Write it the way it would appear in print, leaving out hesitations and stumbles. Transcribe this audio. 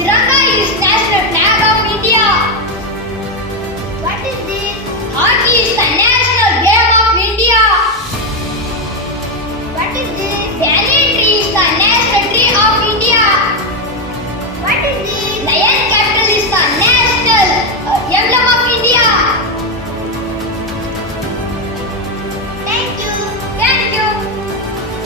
Tiranga is national flag of India. What is this? Hockey is the national game of India. What is this? Banyan tree is the national tree of India. What is this?